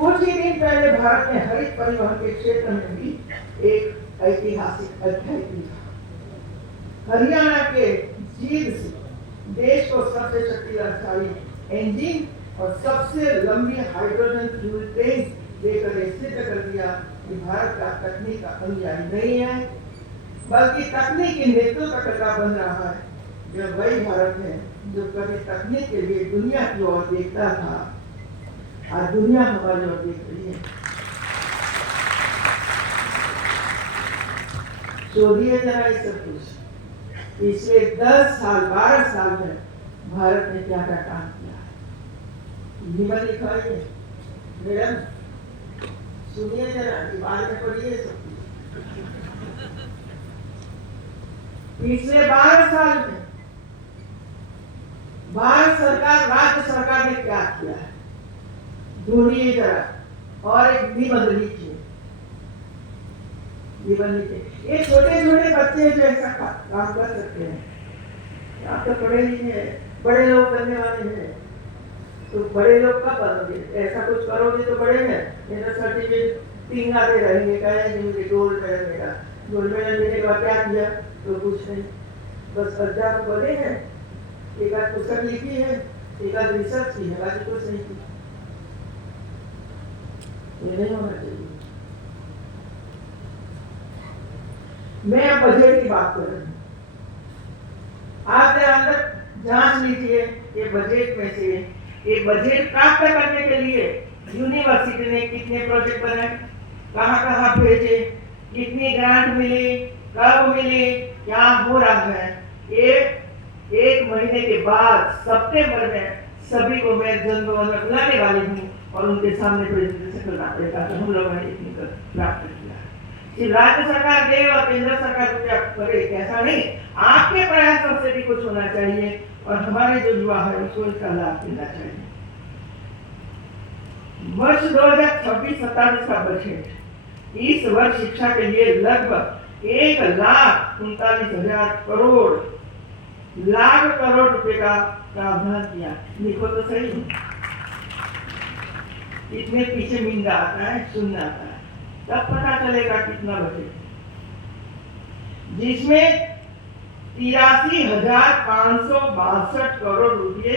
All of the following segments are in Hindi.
कुछ ही दिन पहले भारत ने हरित परिवहन के क्षेत्र में भी एक ऐतिहासिक अध्याय लिखा। हरियाणा के जींद से देश को सबसे शक्तिशाली इंजन और सबसे लंबी हाइड्रोजन फ्यूल टैंक देकर सिद्ध कर दिया कि भारत का तकनीक का अनुयायी नहीं है, बल्कि तकनीकी नेतृत्व करता बन रहा है। यह वही भारत है जो कभी तकनीक के लिए दुनिया की ओर देखता था, आज दुनिया हमारी ओर देख रही है। सोचिए जरा ये सब कुछ पिछले 10 साल 12 साल में भारत ने क्या क्या काम किया है। निबंध लिखा है मैडम, सुनिए जरा, दीवार में पढ़िए सब कुछ। पिछले 12 साल में भारत सरकार राज्य सरकार ने क्या किया है, ढूंढिए जरा और एक निबंध लिखिए। ये छोटे छोटे बच्चे जो ऐसा काम कर सकते हैं, आप तो पढ़े लिखे हैं, बड़े लोग करने वाले हैं, तो बड़े लोग कब बनोगे? ऐसा कुछ करोगे तो बड़े में मेरा सर्टिफिकेट पिंगाते रहेंगे, कहेंगे मुझे गोल्ड मेडल मिला। गोल्ड मेडल मिलने के बाद क्या किया? तो कुछ नहीं, बस अध्यापक बने हैं, एक आध पुस्तक लिखी है, एक आध रिसर्च की है, बाकी कुछ नहीं की। ये नहीं होना चाहिए। मैं अब बजट की बात कर रही हूँ। आप अंदर जांच लीजिए ये बजट में से ये बजट प्राप्त करने के लिए यूनिवर्सिटी ने कितने प्रोजेक्ट बनाए, कहाँ भेजे, कितनी ग्रांट मिली, कब मिली, क्या हो रहा है। ये 1 महीने के बाद सितंबर में सभी को मैं जनगणना में बुलाने वाली हूँ और उनके सामने प्रेजेंटेशन करना पड़ेगा कि हम लोगों ने इतनी प्राप्त किया। सिर्फ राज्य सरकार दे और केंद्र सरकार क्या करे, ऐसा नहीं, आपके प्रयासों से भी कुछ होना चाहिए और हमारे जो युवा है उसको इसका लाभ मिलना चाहिए। वर्ष 2026-27 का बजट इस वर्ष शिक्षा के लिए लगभग 1,39,000 करोड़ रुपए का प्रावधान किया। लिखो तो सही, इतने पीछे मिंदा आता है, सुनना आता है, तब पता चलेगा कितना बजट, जिसमें 83,562 करोड़ रुपए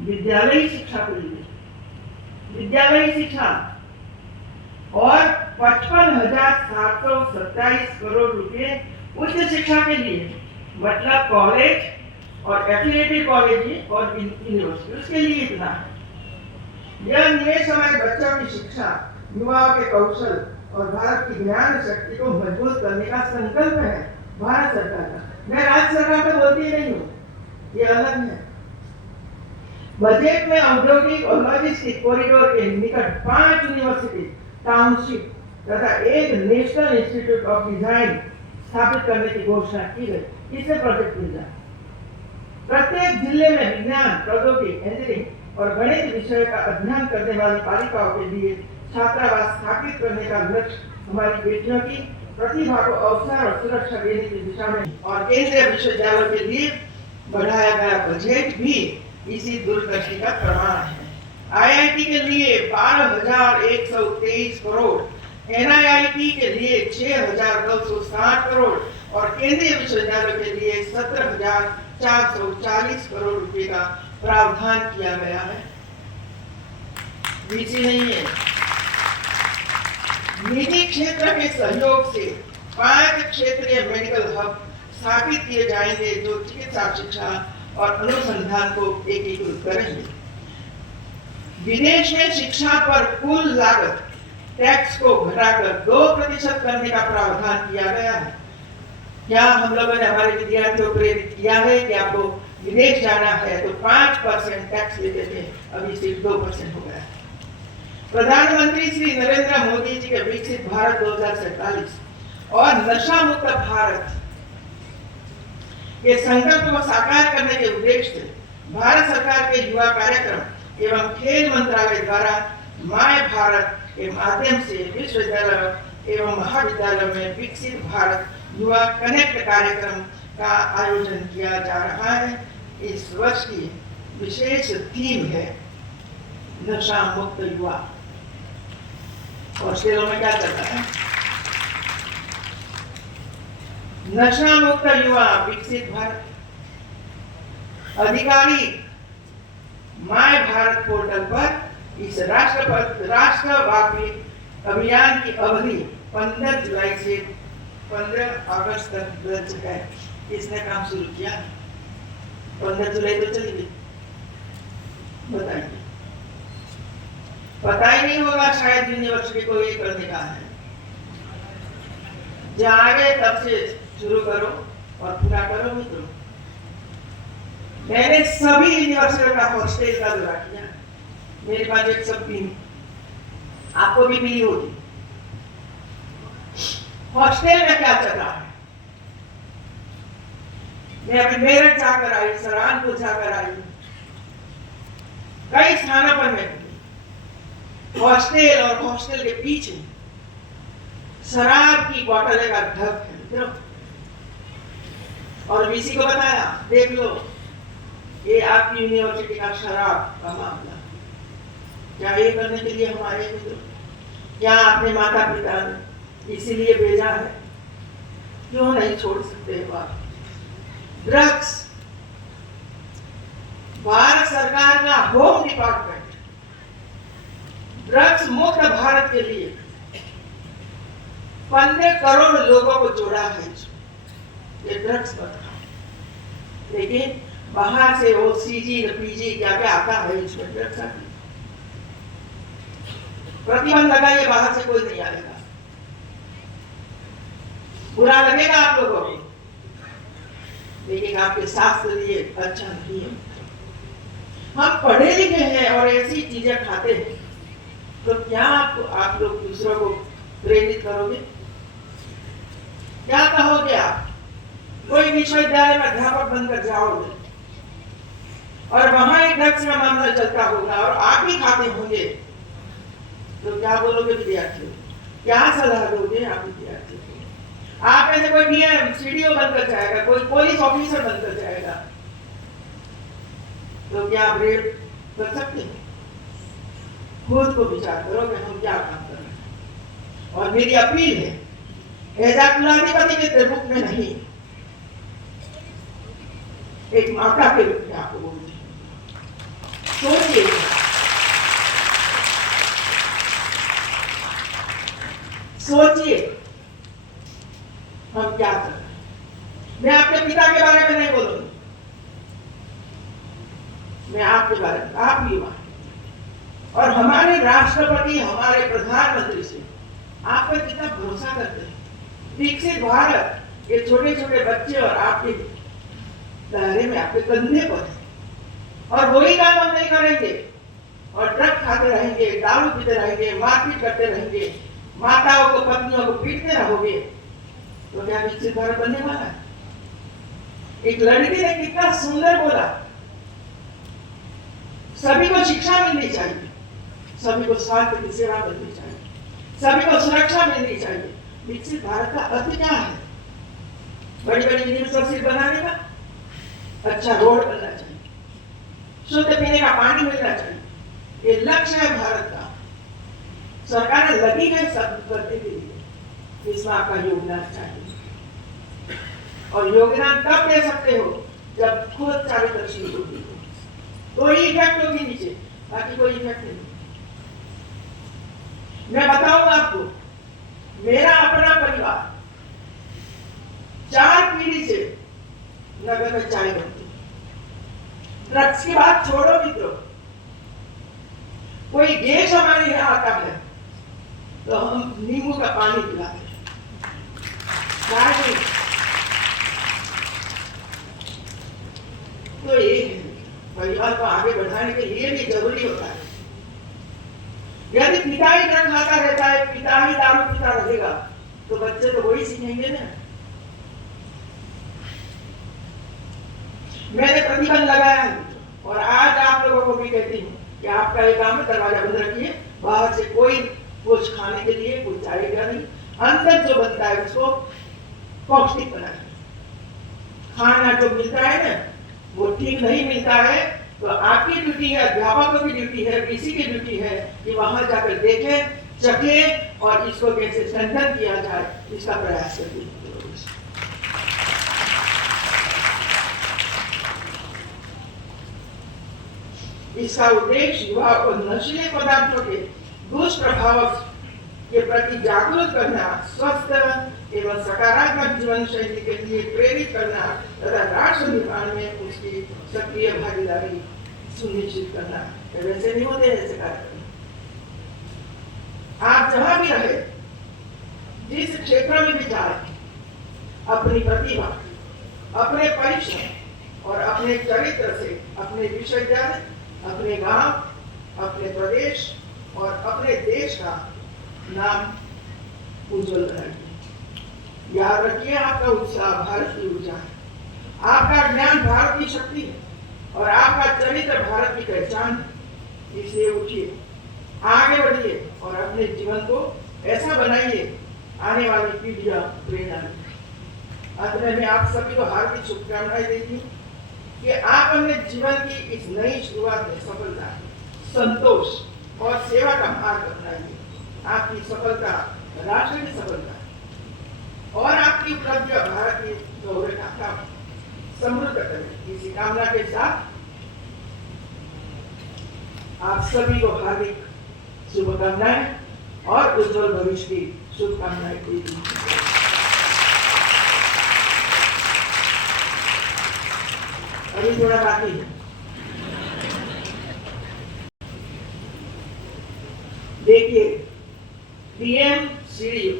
विद्यालयी शिक्षा के लिए, विद्यालयी शिक्षा, और 55,727 करोड़ रुपए उच्च शिक्षा के लिए, मतलब कॉलेज और एफिलिएटेड कॉलेज और यूनिवर्सिटी, उसके लिए इतना है। यह निवेश हमारे बच्चों की शिक्षा, युवाओं के कौशल और भारत की ज्ञान शक्ति को मजबूत करने का संकल्प है भारत सरकार का। मैं राज्य सरकार तो बोलती नहीं हूँ, ये अलग है। बजट में औद्योगिक और लॉजिस्टिक कॉरिडोर के निकट 5 यूनिवर्सिटी टाउनशिप तथा एक नेशनल इंस्टीट्यूट ऑफ डिजाइन स्थापित करने की घोषणा की गई। इससे प्रोजेक्ट मिल जाए। प्रत्येक जिले में विज्ञान, प्रौद्योगिकी, इंजीनियरिंग और गणित विषय का अध्ययन करने वाली बालिकाओं के लिए छात्रावास स्थापित करने का लक्ष्य हमारी बेटियों की प्रतिभा को अवसर और सुरक्षा देने की दिशा में और केंद्रीय विश्वविद्यालयों के लिए बढ़ाया गया बजट भी इसी दूरदर्शी का प्रमाण है। आईआईटी के लिए 12,123 करोड़, एनआईआईटी के लिए 6,260 करोड़ और केंद्रीय विश्वविद्यालय के लिए 17,440 करोड़ रुपए का प्रावधान किया गया है। बीसी नहीं है। निजी क्षेत्र के सहयोग से 5 क्षेत्रीय मेडिकल हब स्थापित किए जाएंगे जो चिकित्सा शिक्षा और अनुसंधान को एकीकृत करेंगे। विदेश में शिक्षा पर कुल लागत टैक्स को घटाकर 2% करने का प्रावधान किया गया है। क्या हम लोगों ने हमारे विद्यार्थियों को प्रेरित किया है कि आपको विदेश जाना है तो 5% टैक्स लेते थे, अभी सिर्फ 2% हो गया है। प्रधानमंत्री श्री नरेंद्र मोदी जी के विकसित भारत 2047 और नशा मुक्त भारत के संकल्प को साकार करने के उद्देश्य से भारत सरकार के युवा कार्यक्रम एवं खेल मंत्रालय द्वारा माय भारत के माध्यम से विश्वविद्यालय एवं महाविद्यालय में विकसित भारत युवा कनेक्ट कार्यक्रम का आयोजन किया जा रहा है। इस वर्ष की विशेष थीम है नशा मुक्त युवा। हॉस्टलों में क्या चलता है? नशा मुक्त युवा विकसित भारत। अधिकारी माय भारत पोर्टल पर इस राष्ट्रव्यापी अभियान की अवधि 15 जुलाई से 15 अगस्त तक दर्ज है। किसने काम शुरू किया? 15 जुलाई तो चली गई, बताइए। पता ही नहीं होगा शायद यूनिवर्सिटी को ये करने का है। जागे तब से शुरू करो और पूरा करो मित्रों। मैंने सभी यूनिवर्सिटी का हॉस्टल का दौरा किया। मेरे पास एक सब भी, आपको भी मिली होगी। हॉस्टल में क्या चल रहा है? मैं अभी मेरठ जाकर आई, सहारनपुर जाकर आई, कई स्थानों पर मैं हॉस्टल और हॉस्टल के पीछे शराब की बोतलें का ढक है मित्रों। और वीसी को बताया, देख लो ये आपकी यूनिवर्सिटी का शराब का मामला। क्या ये करने के लिए हमारे मित्रों, क्या अपने माता पिता ने इसीलिए भेजा है? क्यों नहीं छोड़ सकते बात? ड्रग्स, भारत सरकार का होम डिपार्टमेंट ड्रग्स मुक्त भारत के लिए 15 करोड़ लोगों को जोड़ा है। ये ड्रग्स बता, लेकिन बाहर से वो सीजी पीजी क्या क्या आता है, इसमें ड्रग्स आती। प्रतिबंध लगाइए, बाहर से कोई नहीं आएगा। बुरा लगेगा आप लोगों को, लेकिन आपके शास्त्र लिए अच्छा नहीं है। हम पढ़े लिखे हैं और ऐसी चीजें खाते हैं, तो क्या आप लोग दूसरों को प्रेरित करोगे? क्या कहोगे आप? कोई विश्वविद्यालय में अध्यापक बनकर जाओगे और वहां एक ड्रग्स का मामला चलता होगा और आप ही खाते होंगे, तो क्या बोलोगे विद्यार्थियों? क्या सलाह दोगे आप विद्यार्थियों को? आप ऐसे कोई डीएम सीडीओ बनकर जाएगा, कोई पुलिस ऑफिसर बनकर जाएगा, तो क्या आप रेप कर सकते हैं? खुद को विचार करो कि हम क्या काम कर रहे हैं। और मेरी अपील है, एजाकुलाधिपति के रूप में नहीं, एक माता के रूप में आपको बोलती हूँ। सोचिए, सोचिए हम क्या कर रहे हैं। मैं आपके पिता के बारे में नहीं बोलूंगी, मैं आपके बारे में, आप युवा और हमारे राष्ट्रपति, हमारे प्रधानमंत्री से आप पर कितना भरोसा करते हैं। विकसित भारत, ये छोटे छोटे बच्चे और आपके दायरे में, आपके कंधे पर है, और वही काम हम नहीं करेंगे और ड्रग खाते रहेंगे, दारू पीते रहेंगे, मारपीट करते रहेंगे, माताओं को पत्नियों को पीटते रहोगे, तो क्या विकसित भारत बनने वाला है? एक लड़की ने कितना सुंदर बोला, सभी को शिक्षा मिलनी चाहिए, सभी को स्वास्थ्य की सेवा मिलनी चाहिए, सभी को सुरक्षा मिलनी चाहिए। विकसित भारत का अर्थ क्या है? बड़ी बड़ी यूनिवर्सिटी बनाने का, अच्छा रोड बनना चाहिए, शुद्ध पीने का पानी मिलना चाहिए, ये लक्ष्य है भारत का। सरकार लगी है सब करने के लिए, इसमें आपका योगदान चाहिए। और योगदान तब दे सकते हो जब खुद चारित्र्यशील होगी, कोई इफेक्ट होगी नीचे, बाकी कोई इफेक्ट नहीं। मैं बताऊं आपको, मेरा अपना परिवार 4 पीढ़ी से नगर में चाय बनती। ड्रग्स की बात छोड़ो मित्रों, कोई गेस्ट हमारे यहाँ आता है तो हम नींबू का पानी पिलाते हैं। तो ये परिवार को आगे बढ़ाने के लिए भी जरूरी होता है। यदि पिता ही ड्रग खाता रहता है, पिता ही दारू पीता रहेगा, तो बच्चे तो वही सीखेंगे ना। मैंने प्रतिबंध लगाया है और आज आप लोगों को भी कहती हूँ कि आपका ये काम है, दरवाजा बंद रखिए, बाहर से कोई कुछ खाने के लिए कुछ आएगा नहीं, अंदर जो बनता है उसको पौष्टिक बनाइए। खाना जो मिलता है ना वो ठीक नहीं मिलता है, तो आपकी ड्यूटी है, अध्यापकों की ड्यूटी है, किसी की ड्यूटी है कि वहां जाकर देखें चखे और इसको कैसे संगठन किया जाए इसका प्रयास करिए। इसका उद्देश्य युवाओं को नशीले पदार्थों के दुष्प्रभाव के प्रति जागरूक करना, स्वस्थ एवं सकारात्मक जीवन शैली के लिए प्रेरित करना तथा राष्ट्र निर्माण में उसकी सक्रिय भागीदारी सुनिश्चित करना। वैसे नहीं होते ऐसे कार्यक्रम। आप जहां भी रहे, जिस क्षेत्र में भी जाए, अपनी प्रतिभा, अपने परिश्रम और अपने चरित्र से अपने विश्वविद्यालय, अपने गांव, अपने प्रदेश और अपने देश का नाम उज्जवल बनाइए। याद रखिए, आपका उत्साह भारत की ऊर्जा है, आपका ज्ञान भारत की शक्ति है और आपका चरित्र भारत की पहचान है। इसलिए उठिए, आगे बढ़िए और अपने जीवन को ऐसा बनाइए आने वाली पीढ़ियां प्रेरणा लें। अंत में मैं आप सभी को हार्दिक शुभकामनाएं देती हूँ कि आप अपने जीवन की इस नई शुरुआत में सफलता, संतोष और सेवा का मार्ग अपनाइए। आपकी सफलता राष्ट्र की सफलता और आपकी उपलब्धियां भारत की गौरव गाथा समृद्ध करें। इसी कामना के साथ आप सभी को हार्दिक शुभकामनाएं और उज्जवल भविष्य की शुभकामनाएं देती हूँ। अभी थोड़ा बाकी है। देखिए, डीएम, सीडीओ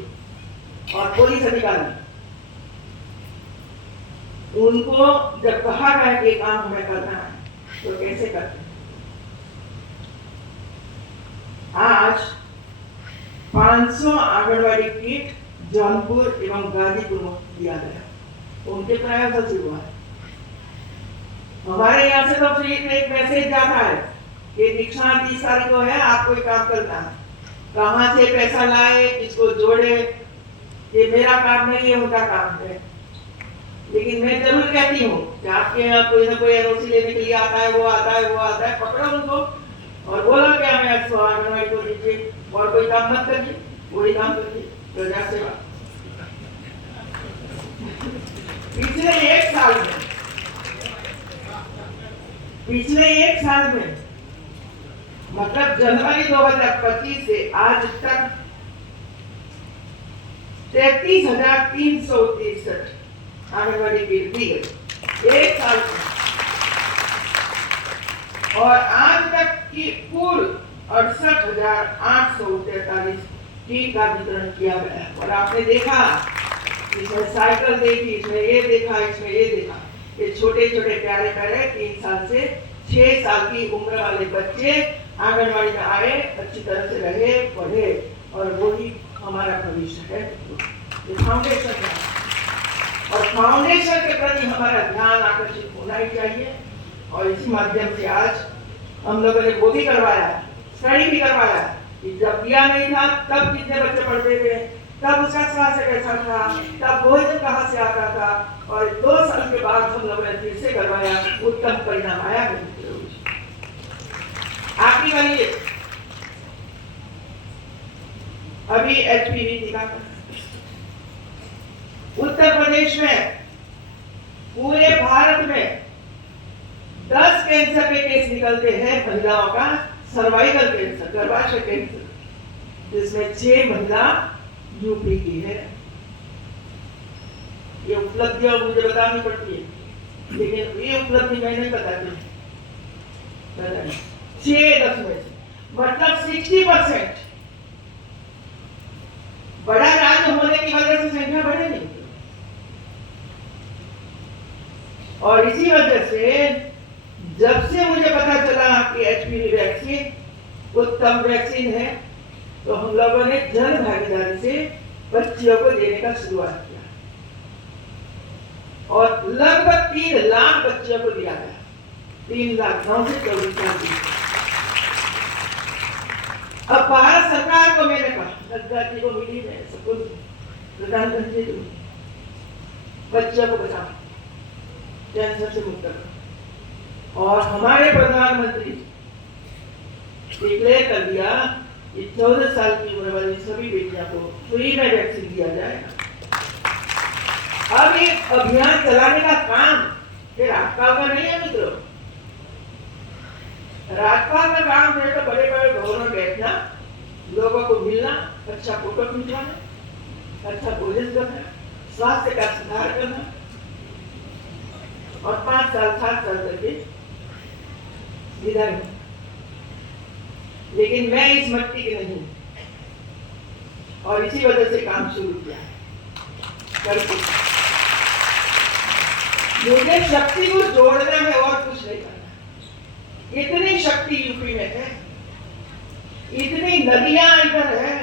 और पुलिस अधिकारी, उनको जब कहा गया कि काम हमें करना है तो कैसे करते हैं। आज 500 आंगनवाड़ी किट जौनपुर एवं गाजीपुर में दिया गया, उनके प्रयासों से हुआ है। हमारे यहाँ से तो एक मैसेज जाता है कि दीक्षांत 30 तारीख को है, आप कोई काम करना है, कहाँ से पैसा लाए, किसको जोड़े, ये मेरा काम नहीं है, उनका काम है। लेकिन मैं जरूर कहती हूँ कि आपके यहाँ कोई ना कोई एनओसी लेने के लिए आता है, वो आता है, वो आता है, पकड़ो उनको और बोलो कि हमें आंगनवाड़ी को दीजिए और कोई काम मत करिए, वही काम करिए, प्रजा सेवा। पिछले एक साल में मतलब जनवरी 2025 से आज तक 33,363 आंगनवाड़ी किट दी गई एक साल में, और आज तक की कुल 68,843 किट का वितरण किया गया। और आपने देखा, इसमें साइकिल देखी, इसमें ये देखा, इसमें ये देखा, ये छोटे छोटे प्यारे प्यारे 3 साल से 6 साल की उम्र वाले बच्चे आंगनवाड़ी में आए, अच्छी तरह से रहे, पढ़े, और वही हमारा भविष्य है। ये फाउंडेशन है और फाउंडेशन के प्रति हमारा ध्यान आकर्षित होना ही चाहिए। और इसी माध्यम से आज हम लोगों ने वो भी करवाया, स्टडी भी करवाया कि जब दिया नहीं था तब कितने बच्चे पढ़ते थे, तब उसका स्वास्थ्य कैसा था, तब भोजन कहाँ से आता था, और 2 साल के बाद हम लोगों ने फिर से करवाया, उत्तम परिणाम आया। आखिरी वाली अभी एचपीवी टीकाकरण उत्तर प्रदेश में, पूरे भारत में 10 कैंसर के केस निकलते हैं महिलाओं का, सर्वाइकल कैंसर, गर्भाशय कैंसर, जिसमें 6 महिला यूपी की है। ये उपलब्धियां मुझे बतानी पड़ती है, लेकिन ये उपलब्धि मैं नहीं बताती। 6-10 में मतलब 60%। बड़ा राज्य होने की वजह से संख्या बढ़ेगी, और इसी वजह से जब से मुझे पता चला कि एचपीवी वैक्सीन उत्तम वैक्सीन है, तो हम लोगों ने जन भागीदारी से बच्चियों को देने का शुरुआत किया, और लगभग 3 लाख बच्चियों को दिया गया। 3 लाख 9 से 24 लाख। अब भारत सरकार को मैंने कहा, नड्डा जी को मिली है, सबको प्रधानमंत्री जी, बच्चियों को बचाओ, कैंसर से मुक्त करो। और हमारे प्रधानमंत्री डिक्लेयर कर दिया कि 14 साल की उम्र वाली सभी बेटियों को फ्री में वैक्सीन दिया जाएगा। अब ये अभियान चलाने का काम फिर राजपाल का नहीं है मित्रों। राजपाल का काम है तो बड़े बड़े भवनों में बैठना, लोगों को मिलना, अच्छा फोटो खिंचवाना, अच्छा भोजन करना, स्वास्थ्य का सुधार करना और 5 साल 7 साल तक के विधान। लेकिन मैं इस मट्टी की नहीं और इसी वजह से काम शुरू किया करके। मुझे शक्ति को जोड़ना है और कुछ नहीं करना। इतनी शक्ति यूपी में है, इतनी नदियां इधर है,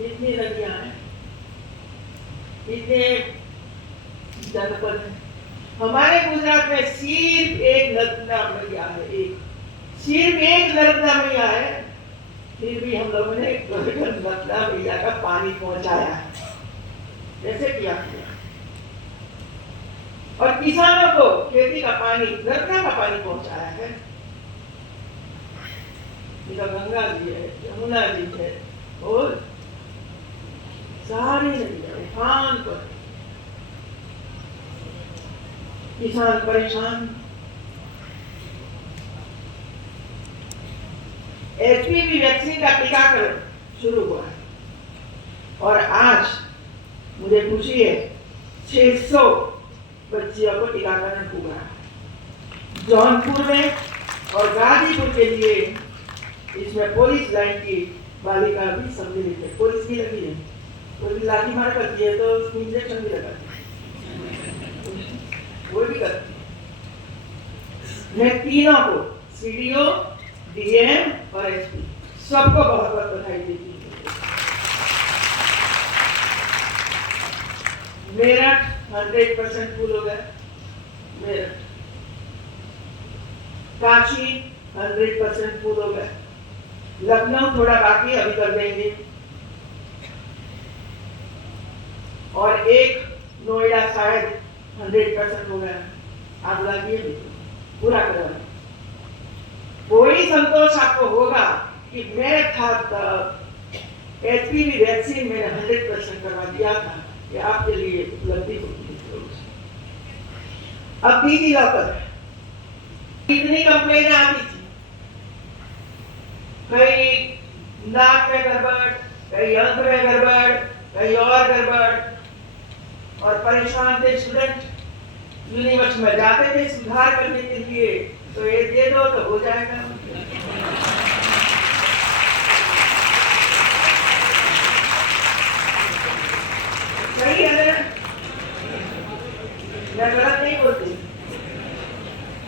इतनी नदियां हैं, इतने जनपद है। हमारे गुजरात में सिर्फ एक नर्मदा मैया है, सिर्फ एक नर्मदा मैया है, फिर भी हम लोगों ने नर्मदा मैया का पानी पहुंचाया है, जैसे किया और किसानों को खेती का पानी, नर्मदा का पानी पहुंचाया है। गंगा जी है, यमुना जी है और सारी नदियां उफान पर। किसान परेशान। एचपीवी वैक्सीन का टीकाकरण शुरू हुआ है और आज मुझे खुशी है 600 बच्चियों को टीकाकरण हुआ है। जौनपुर में और गाजीपुर के लिए इसमें पुलिस लाइन की बालिका भी सम्मिलित है। पुलिस भी लगी है, कोई लाठी मार करती है तो उसको इंजेक्शन भी लगाती है, वो भी करती है। मैं तीनों को, सीडीओ, डीएम और एसपी, सबको बहुत बहुत बधाई देती हूँ। मेरठ 100% फुल हो गया, मेरठ। काशी 100% फुल हो गया, लखनऊ थोड़ा बाकी, अभी कर देंगे। और एक नोएडा शायद 100% हो गया। आप लाइए पूरा करा। कोई संतोष आपको होगा कि मैं था एचपीवी वैक्सीन मैंने 100% करवा दिया था, ये आपके लिए उपलब्धि होगी। अब डिजी लॉकर कितनी कंप्लेन आती थी, कई नाक में गड़बड़, कई अंक में गड़बड़, कई और गड़बड़, और परेशान थे स्टूडेंट। यूनिवर्सिटी में जाते थे सुधार करने के लिए, तो ये दे दो तो हो जाएगा। सही है ना? मैं गलत नहीं बोलती।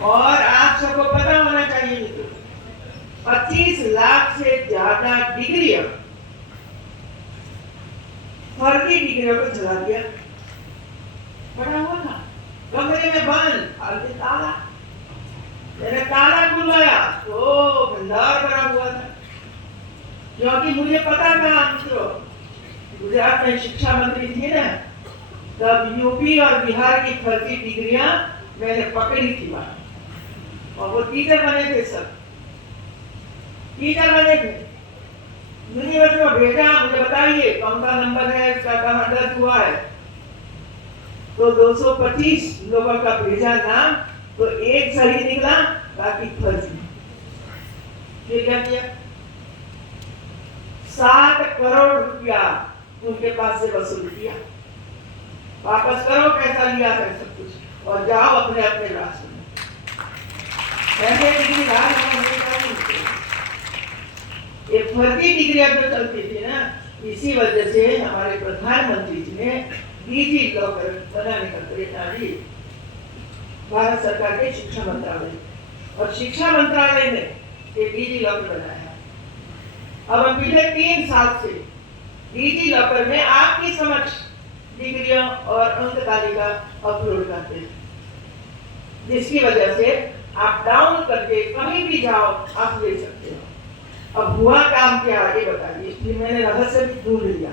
और आप सबको पता होना चाहिए मित्रों, 25 लाख से ज्यादा डिग्रियां, फर्जी डिग्रियों को चला दिया। पड़ा हुआ था कमरे में बंद, ताला, मैंने ताला खुलवाया तो भंडार भरा हुआ था। क्योंकि मुझे पता था मित्रों, गुजरात में शिक्षा मंत्री थी ना, तब यूपी और बिहार की फर्जी डिग्रियां मैंने पकड़ी थी वहां, और वो टीचर बने थे, सब टीचर बने थे। यूनिवर्सिटी में भेजा, मुझे बताइए कौन सा नंबर है, इसका कहाँ दर्ज हुआ है। तो 225 लोगों का भेजा नाम, तो एक सही निकला, बाकी फर्जी। फिर क्या किया? 7 करोड़ रुपया उनके पास से वसूल किया। वापस करो पैसा लिया है सब कुछ, और जाओ अपने अपने रास्ते में। ये फर्जी डिग्रियां जो चलती थी ना, इसी वजह से हमारे प्रधानमंत्री जी ने डिजी लॉकर बनाने का प्रेरणा ली, भारत सरकार के शिक्षा मंत्रालय, और शिक्षा मंत्रालय ने ये डिजी लॉकर बनाया। अब हम पिछले 3 साल से डिजी लॉकर में आपकी समक्ष डिग्रियां और अंक तालिका अपलोड करते हैं, जिसकी वजह से आप डाउन करके कहीं भी जाओ आप ले सकते हो। अब हुआ काम क्या ये बताइए, इसलिए मैंने रहस्य भी ढूंढ लिया।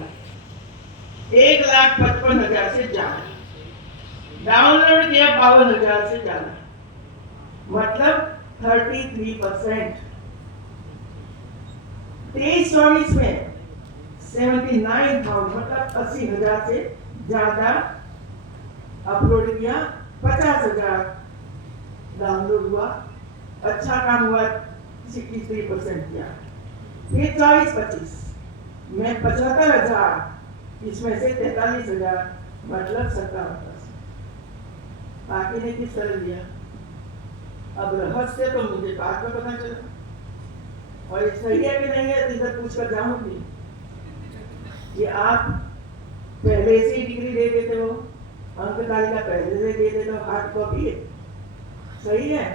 1,55,000 से ज्यादा डाउनलोड किया, 52,000 से ज्यादा, मतलब 33%। 23-24 में 79,000 मतलब 80,000 से ज्यादा अपलोड किया, 50,000 डाउनलोड हुआ, अच्छा काम हुआ 63% किया। फिर 24-25 में 75,000, इसमें से 43,000 मतलब 57%। बाकी ने किस तरह दिया? अब रहस्य तो मुझे बाद में पता चला, और सही है कि नहीं है इधर पूछ कर जाऊंगी कि आप पहले से ही डिग्री दे देते हो, अंक तालिका पहले से दे देते हो, हार्ड कॉपी है, सही है।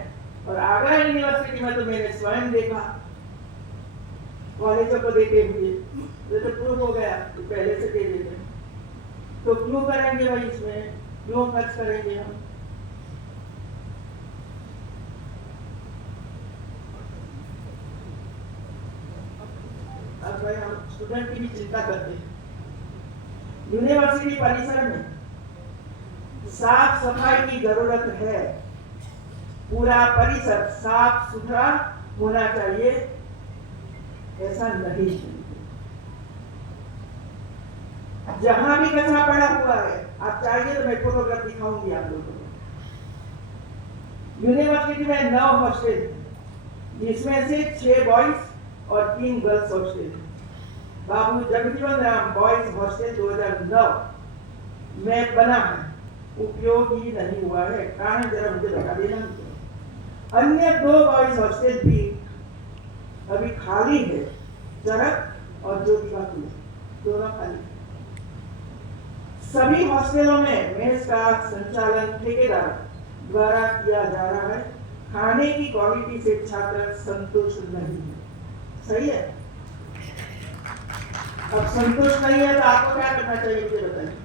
और आगरा यूनिवर्सिटी में तो मैंने स्वयं देखा कॉलेजों को देते हुए, तो प्रूव हो गया तो पहले से दे देते। तो क्यों करेंगे भाई, इसमें क्यों खर्च करेंगे हम? अब भाई हम स्टूडेंट की भी चिंता करते हैं। यूनिवर्सिटी परिसर में साफ सफाई की जरूरत है, पूरा परिसर साफ सुथरा होना चाहिए, ऐसा नहीं। जहां भी कचरा पड़ा हुआ है, आप चाहिए तो मैं फोटोग्राफ दिखाऊंगी आप लोगों को। यूनिवर्सिटी में 9 हॉस्टल, जिसमें से 6 बॉयज और 3 गर्ल्स हॉस्टल। बाबू जगजीवन राम बॉयज हॉस्टल 2009 में बना है, उपयोग ही नहीं हुआ है, कारण जरा मुझे बता देना। अन्य 2 बॉयज हॉस्टल भी अभी खाली है, चरक और ज्योतिबा दोनों खाली। सभी हॉस्टलों में मेस का संचालन ठेकेदार द्वारा किया जा रहा है, खाने की क्वालिटी से छात्र संतुष्ट नहीं है, सही है। अब संतुष्ट नहीं है तो आपको क्या करना चाहिए मुझे बताइए।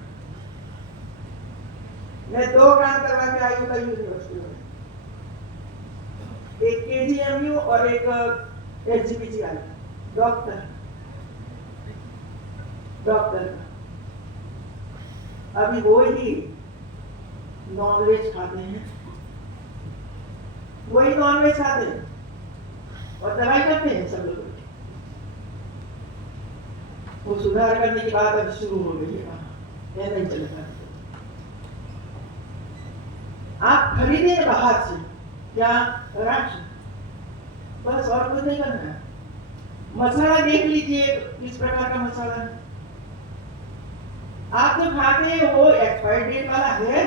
मैं 2 काम करवा के आई हूँ यूनिवर्सिटी में, एक KGMU और एक HGPCI, डॉक्टर अभी वो ही नॉनवेज खाते हैं, वही नॉनवेज खाते हैं और दवाई करते हैं सब लोग। वो सुधार करने की बात अब शुरू हो गई है, यह नहीं चलता। आप खरीदे बाहर से क्या राशन, बस और कुछ नहीं करना है। मसाला देख लीजिए किस प्रकार का मसाला है, आप जो खाते हैं वो एक्सपायरी डेट वाला है।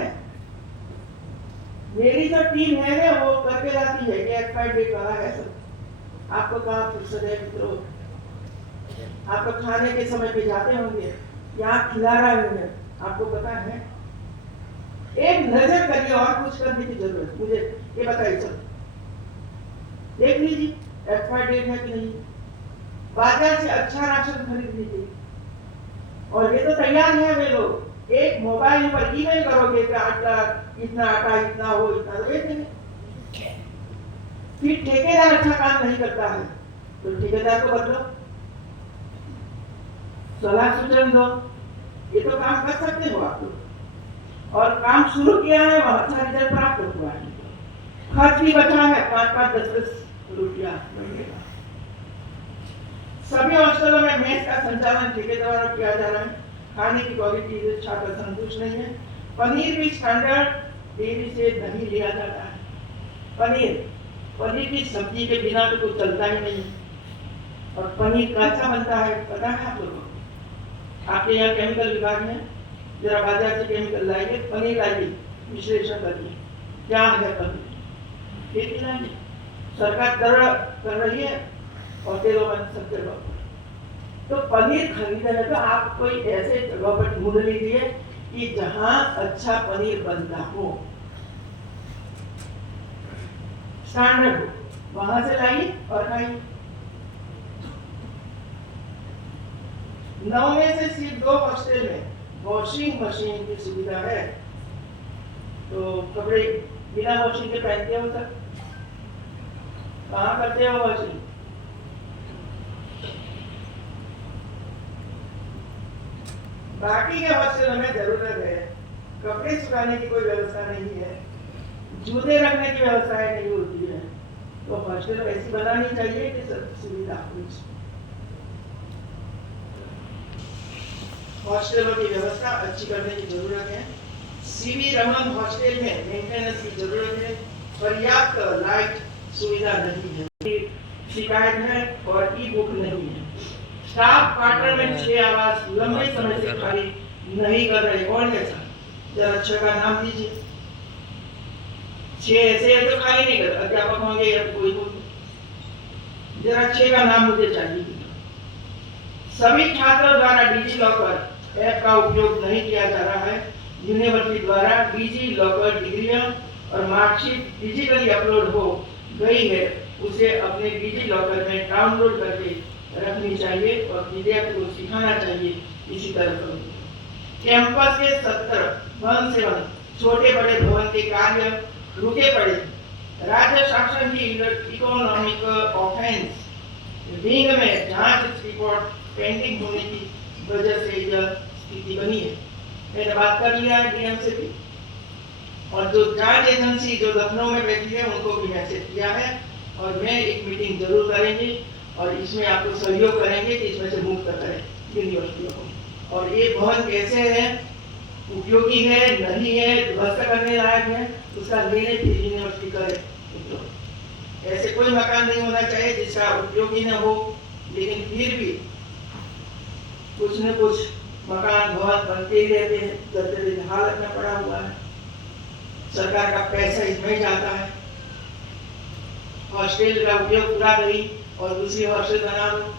मेरी जो टीम है ना वो करके जाती है कि एक्सपायरी डेट वाला है सब। आपको कहाँ फुर्सत है मित्रों, आप तो खाने के समय पे जाते होंगे, यहाँ खिला रहे होंगे, आपको पता है। एक नजर करिए, और कुछ करने की जरूरत मुझे ये बताइए, सब देख लीजिए एक्सपायरी डेट है कि नहीं। बाजार से अच्छा राशन खरीद लीजिए, और ये तो तैयार है वे लोग, एक मोबाइल पर ईमेल करोगे कि आटा इतना हो, इतना तो दे देंगे। फिर ठेकेदार अच्छा काम नहीं करता है तो ठेकेदार को बदलो, सलाह सूचन दो, ये तो काम कर सकते हो आप लोग। और काम शुरू किया है और अच्छा रिजल्ट प्राप्त हुआ है, खर्च भी बचा है 5-5, 10-10 रुपया महीने का। सभी हॉस्टलों में मेस का संचालन ठेकेदार द्वारा किया जा रहा है, खाने की क्वालिटी से छात्र संतुष्ट नहीं है। पनीर भी स्टैंडर्ड डेयरी से नहीं लिया जाता है। पनीर की सब्जी के बिना तो कुछ चलता ही नहीं, और पनीर कैसा बनता है पता है आप लोगों को? आपके यहाँ केमिकल विभाग में जरा बाजार से केमिकल लाइए, पनीर लाइए, विश्लेषण करिए क्या है पनीर, खेती लाइए। सरकार कर रही है और तेलों में सब जगह। तो पनीर खरीदने तो आप कोई ऐसे जगह पर ढूंढ लीजिए कि जहां अच्छा पनीर बनता हो, स्टैंडर्ड हो, वहां से लाइए और खाइए। 9 में से सिर्फ 2 हॉस्टल में वॉशिंग मशीन की सुविधा है, तो कपड़े बिना वॉशिंग के पहनते हो सर? कहाँ करते हो वॉशिंग? बाकी के हॉस्टलों में जरूरत है, कपड़े सुखाने की कोई व्यवस्था नहीं है, जूते रखने की व्यवस्था नहीं होती है, तो हॉस्टल ऐसी बनानी चाहिए कि सब सुविधा हो। हॉस्टलों की व्यवस्था अच्छी करने की जरूरत है। सीवी रमन हॉस्टल में मेंटेनेंस की जरूरत है। पर्याप्त लाइट सुविधा नहीं है, शिकायत है, और ई बुक नहीं है। स्टाफ क्वार्टर में 6 आवास लंबे समय से खाली नहीं कर रहे। कौन है सर? जरा 6 का नाम दीजिए। 6 ऐसे है तो खाली नहीं कर, अध्यापक होंगे या कोई होंगे। जरा 6 का नाम मुझे चाहिए। सभी छात्रों द्वारा डिजी लॉकर ऐप का उपयोग नहीं किया जा रहा है। यूनिवर्सिटी द्वारा डिजी लॉकर डिग्रियां और मार्कशीट डिजिटली अपलोड हो गई है, उसे अपने डिजी लॉकर में डाउनलोड करके रखनी चाहिए और विद्यार्थियों को सिखाना चाहिए। इसी तरह कैंपस के 70 वन से वन छोटे बड़े भवन के कार्य रुके पड़े। राज्य शासन की इकोनॉमिक ऑफेंस विंग में जांच रिपोर्ट पेंडिंग होने की वजह से यह स्थिति बनी है। मैंने बात कर लिया है डीएम से भी, और जो जांच एजेंसी जो लखनऊ में बैठी है उनको भी मैसेज किया है, और मैं एक मीटिंग जरूर करेंगे और इसमें आपको सहयोग करेंगे कि इसमें से मुक्त करें यूनिवर्सिटियों को। और ये भवन कैसे है, उपयोगी है नहीं है, ध्वस्त करने लायक है, उसका निर्णय यूनिवर्सिटी करे। ऐसे कोई मकान नहीं होना चाहिए जिसका उपयोगी न हो, लेकिन फिर भी कुछ न कुछ मकान भवन बनते ही रहते हैं। जर्जरित हालत में पड़ा हुआ है, सरकार का पैसा इसमें ही जाता है। हॉस्टल का उपयोग पूरा नहीं और दूसरी हॉस्टल बना दो।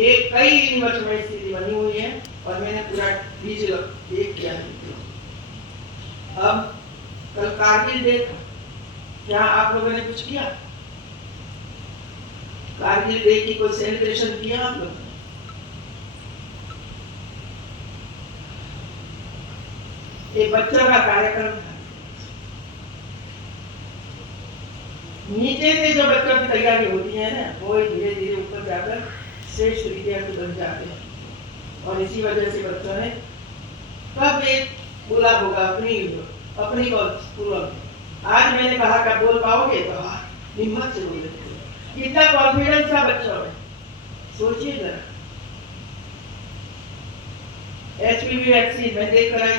एक कई यूनिवर्सिटी में स्थिति बनी हुई है और मैंने पूरा डिजिटल देख किया है। अब कल कारगिल डे, क्या आप लोगों ने कुछ किया? कारगिल डे की कोई सेलिब्रेशन किया आप लोगों ने? एक बच्चों का कार्यक्रम था। नीचे से जो बच्चों की तैयारी होती है ना, वो धीरे धीरे ऊपर जाकर श्रेष्ठ विद्यार्थी बन जाते हैं। और इसी वजह से बच्चों ने कब एक बोला होगा अपनी स्कूलों में। आज मैंने कहा क्या बोल पाओगे? तो हिम्मत से बोले। कितना कॉन्फिडेंस था बच्चों में, सोचिए जरा। HPV वैक्सीन मैं देख कर आई,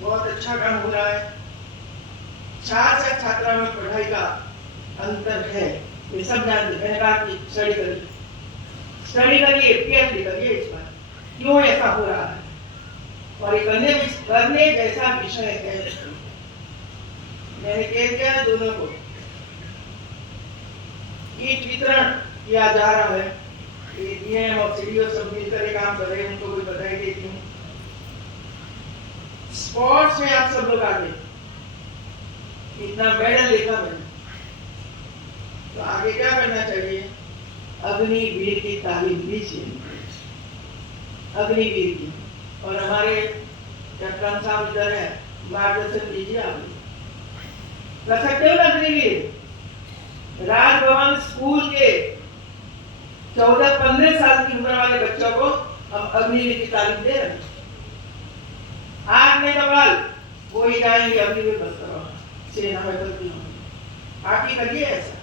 बहुत अच्छा काम हो रहा है। छात्र छात्राओं में पढ़ाई का अंतर है, ये सब जानते। मैंने कहा कि स्टडी करिए, PhD करिए इस पर क्यों ऐसा हो रहा है, और ये करने जैसा विषय है। मैंने कह दिया दोनों को कीट वितरण किया जा रहा है। डीएम और सीडीओ सब मिलकर काम कर रहे हैं, उनको कोई बधाई देती हूँ। स्पोर्ट्स में आप सब लोग आगे, इतना मेडल देखा मैंने, तो आगे क्या करना चाहिए? अग्निवीर की तालीम दीजिए, अग्निवीर की। और हमारे कैप्टन साहब इधर है, मार्गदर्शन दीजिए। आप कर सकते हो ना अग्निवीर? राजभवन स्कूल के 14-15 साल की उम्र वाले बच्चों को हम अग्निवीर की तालीम दे रहे हैं। आज नहीं तो कल वो ही जाएंगे अग्निवीर बन करो, सेना में भर्ती होंगे। आप ही करिए ऐसा।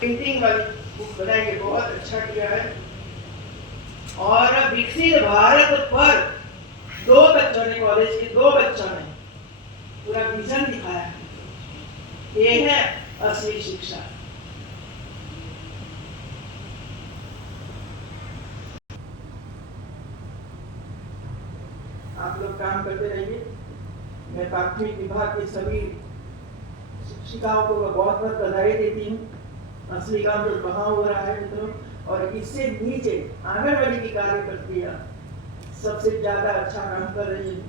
पेंटिंग वाली बुक बनाएंगे, बहुत अच्छा किया है। और विकसित भारत पर 2 बच्चों ने, कॉलेज के 2 बच्चों ने पूरा विजन दिखाया है। ये है असली शिक्षा। आप लोग काम करते रहिए। मैं प्राथमिक विभाग के सभी शिक्षिकाओं को बहुत बहुत बधाई देती हूँ। असली काम जो कहाँ हो रहा है मित्रों, और इससे नीचे आंगनबाड़ी की कार्यकर्तियां सबसे ज्यादा अच्छा काम कर रही है।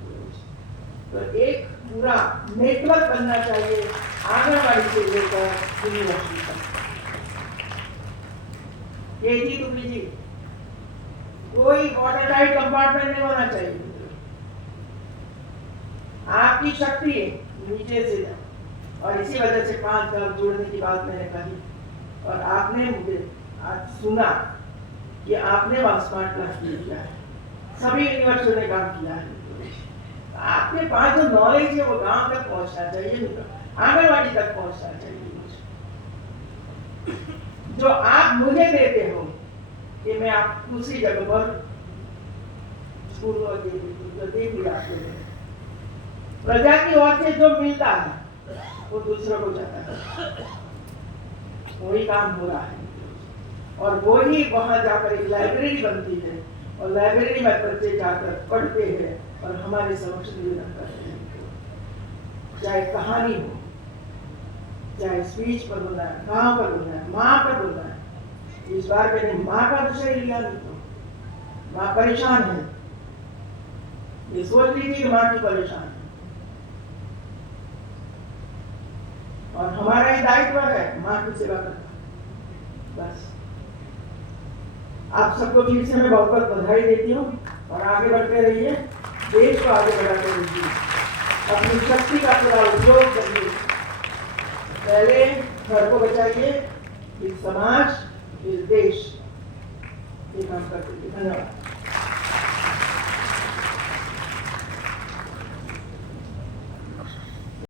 तो एक पूरा नेटवर्क बनना चाहिए आंगनबाड़ी से लेकर यूनिवर्सिटी तक। केजी टू पीजी कोई वाटर टाइट कंपार्टमेंट नहीं होना चाहिए। आपकी शक्ति नीचे से, और इसी वजह से 5 दल जोड़ने की बात मैंने कही। और आपने मुझे आज सुना कि आपने वहां स्मार्ट क्लास किया है, सभी यूनिवर्सिटियों ने काम किया है। आपके पास जो नॉलेज है वो गांव तक पहुंचना चाहिए, आंगनबाड़ी तक पहुंचना चाहिए। जो आप मुझे देते हो कि मैं आप दूसरी जगह पर स्कूल और प्रजा की ओर से जो मिलता है वो दूसरों को जाता है, वही काम हो रहा है। और वो ही वहां जाकर एक लाइब्रेरी बनती है और लाइब्रेरी में बच्चे जाकर पढ़ते हैं और हमारे समक्ष निवेदन करते हैं। चाहे कहानी हो, चाहे स्पीच पर होना है, गांव पर होना है, माँ पर होना है। इस बार मैंने माँ का विषय लिया, नहीं तो माँ परेशान है, ये सोच लीजिए माँ की परेशान है और हमारा ही दायित्व है माँ की सेवा करना। बस आप सबको फिर से मैं बहुत बहुत बधाई देती हूँ और आगे बढ़ते रहिए, देश को आगे बढ़ाते रहिए, अपनी शक्ति का पूरा उपयोग करिए। पहले घर को बचाइए, फिर समाज, फिर देश, ये काम करते रहिए। धन्यवाद।